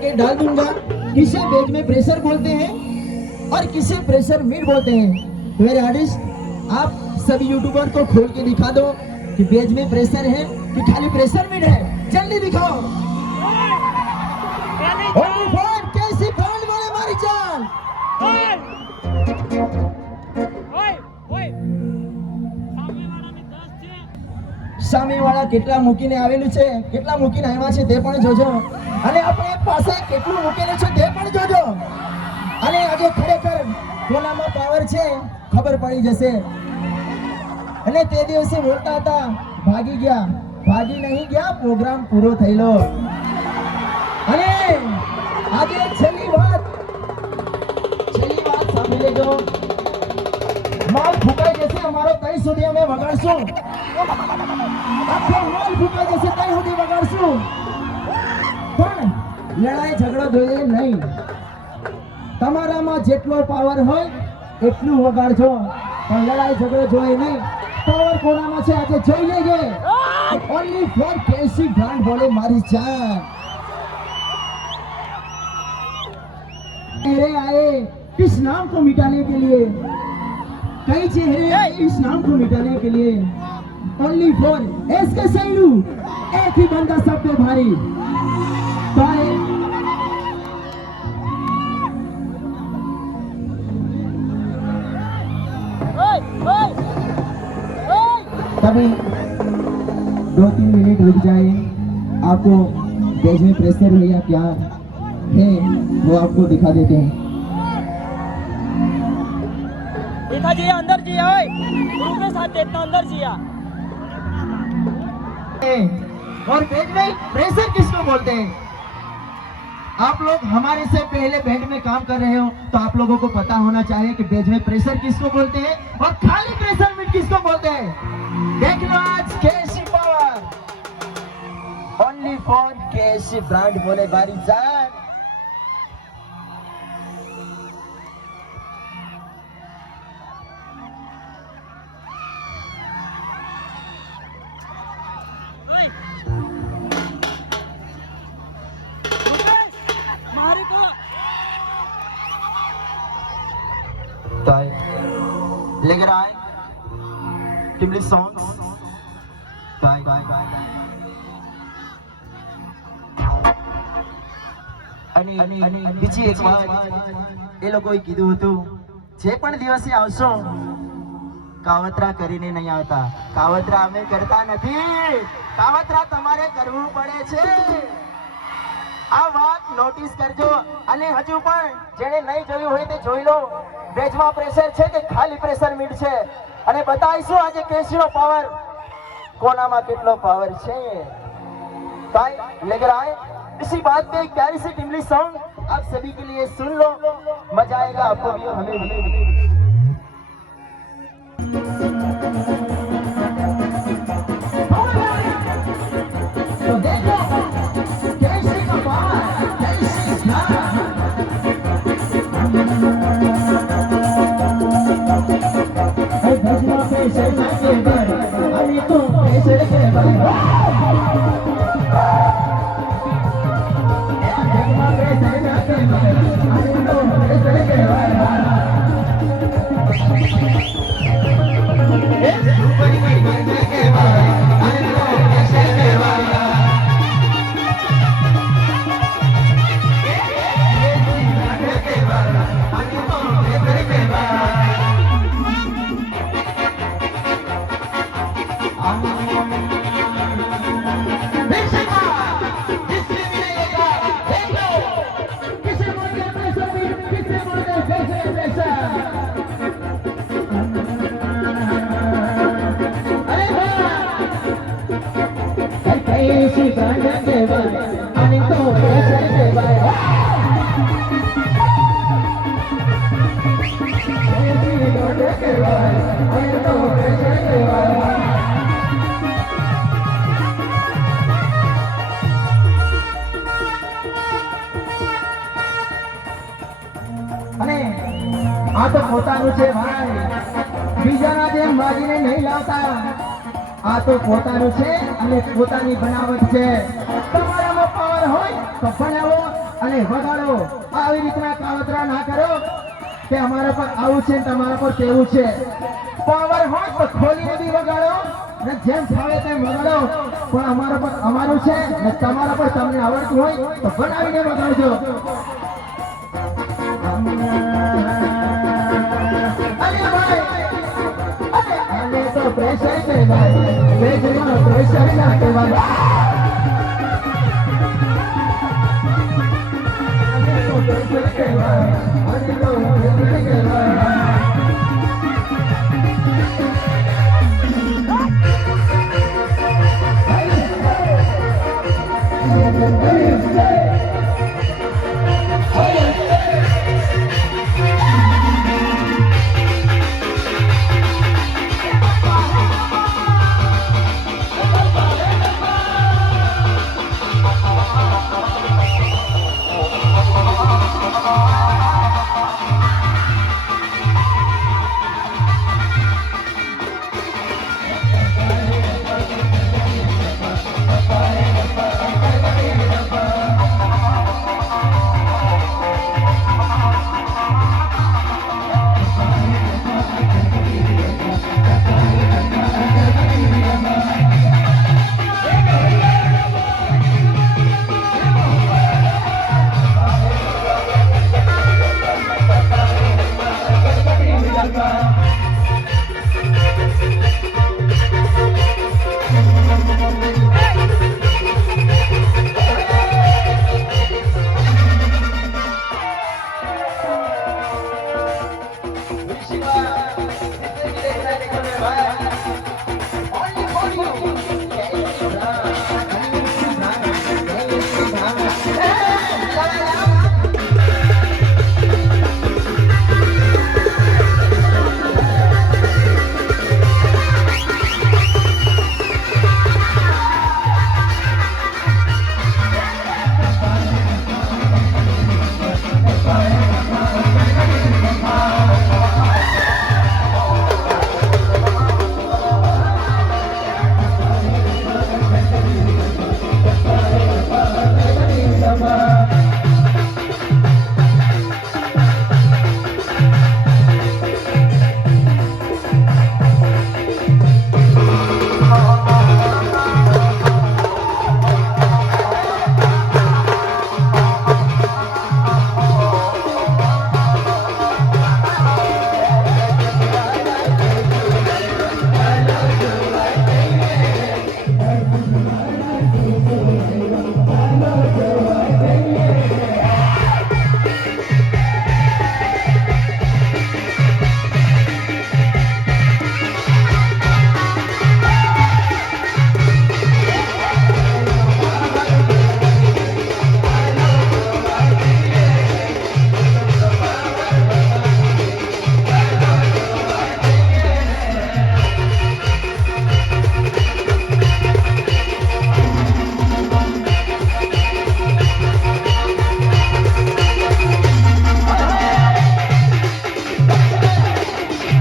के डाल दूंगा। किसे बेज में प्रेशर बोलते हैं और किसे प्रेशर मीट बोलते हैं। तो मेरे आर्टिस्ट आप सभी यूट्यूबर को खोल के दिखा दो कि बेज में प्रेशर है कि खाली प्रेशर मीट है। जल्दी दिखाओ। कैसी ब्रांड बोले मारी जान। સામેવાળા કેટલા મૂકીને આવેલું છે, કેટલા મૂકીને આવ્યા છે તે પણ જોજો, અને આપણે પાસે કેટલું મૂકેલું છે તે પણ જોજો, અને આજે ખરેખર કોનામાં પાવર છે ખબર પડી જશે। અને તે દિવસે બોલતા હતા ભાગી ગયા, ભાગી નહીં ગયા, પ્રોગ્રામ પૂરો થયેલો। અને આજે છેલ્લી વાત સાંભળી લેજો। માલ ફૂંકાઈ જશે અમારો ત્યાં સુધી અમે વગાડશું, આખો માલ ફૂંકાઈ જશે ત્યાં સુધી વગાડશું, પણ લડાઈ ઝઘડો જોઈએ નહીં। તમારામાં જેટલો પાવર હોય એટલું વગાડજો, પણ લડાઈ ઝઘડો જોઈએ નહીં। પાવર કોનામાં છે આજે જોઈ લેજે। ઓનલી ફોર કેસી બ્રાન્ડ બોલે મારી જાન। चेहरे आए इस नाम को मिटाने के लिए, कई चेहरे आए इस नाम को मिटाने के लिए। ओनली फॉर एसके सैलू, एक ही बंदा सब पे भारी। तभी 2-3 मिनट रुक जाए, आपको स्टेज में प्रेशर है या क्या है वो आपको दिखा देते हैं। देखा जी अंदर जी है, गुरु के साथ देखना अंदर जी है। और बैंड में प्रेशर किसको बोलते हैं? आप लोग हमारे से पहले बैंड में काम कर रहे हो तो आप लोगों को पता होना चाहिए कि बैंड में प्रेशर किसको बोलते हैं और खाली प्रेशर मीट किसको बोलते हैं। देख लो आज KC power, only for KC brand बोले बारी जान। लेकर आए टिमली सॉन्ग्स અને બીજી એક વાત એ લોકોએ કીધું હતું, જે પણ દિવસે આવશો કાવતરા કરીને નહીં આવતા। કાવતરા અમે કરતા નથી, કાવતરા તમારે કરવું પડે છે। આ વાત નોટિસ કરજો। અને હજુ પણ જેને નહીં જોયું હોય તે જોઈ લો, બેજમાં પ્રેશર છે કે ખાલી પ્રેશર મીટ છે, અને બતાવીશું આજે કેસીનો પાવર કોનામાં કેટલો પાવર છે। भाई लेकर आए इसी बात पे एक प्यारी सी टिमली सॉन्ग आप सभी के लिए सुन लो, मजा आएगा आपको भी और हमें भी। तो देखो कैसी का पावर, कैसी भजवा प्रेशर के बारे, अभी तो प्रेशर के बारे। આ તો પોતાનું છે ભાઈ, બીજાના જેમ માજીને નહીં લાવતા। આ તો પોતાનું છે અને પોતાની બનાવટ છે। તમારામાં પાવર હોય તો બનાવો અને વગાડો. આવી રીતના કાવતરા ના કરો કે અમારા પર આવું છે ને તમારા પર તેવું છે. પાવર હોય તો ખોલીને બી વગાડો ને જેમ ફાવે તેમ વગાડો, પણ અમારા પર અમારું છે ને તમારા પર તમને આવડતું હોય તો બનાવીને વગાડજો. અરે ભાઈ, આને તો પ્રેશર કહેવાય, વેચમાં પ્રેશર ના કહેવાય. આને તો પ્રેશર કહેવાય, આને તો પ્રેશર કહેવાય.